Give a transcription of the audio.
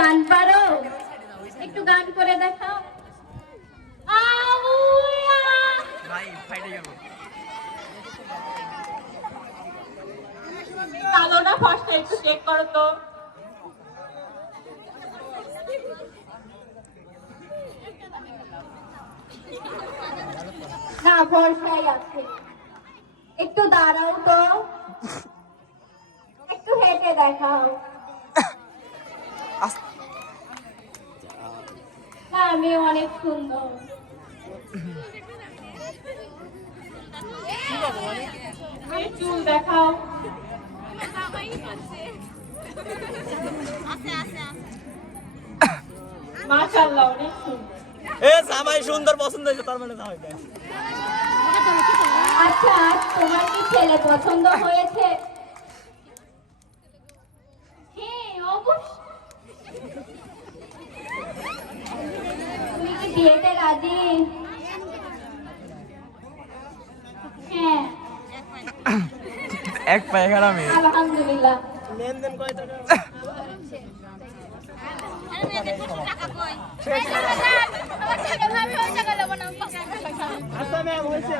গান পারো? একটু গান করে দেখাও। কালো না ফর্সা একটু চেক করো তো। না ফর্সাই আছে। একটু দাঁড়াও তো, একটু হেঁটে দেখাও। না আমি অনেক সুন্দর। চুল দেখাও। মাশাআল্লাহ অনেক সুন্দর। জামাই সুন্দর পছন্দ হয়েছে তার মানে জামাই। আচ্ছা তোমার কি ছেলে পছন্দ হয়েছে? হ্যাঁ অবশ্যই। তুমি কি বিয়েতে রাজি? হ্যাঁ এক পায়ে খারাপই। আলহামদুলিল্লাহ। লেনদেন কয় টাকা? আচ্ছা ম্যাম হয়েছে।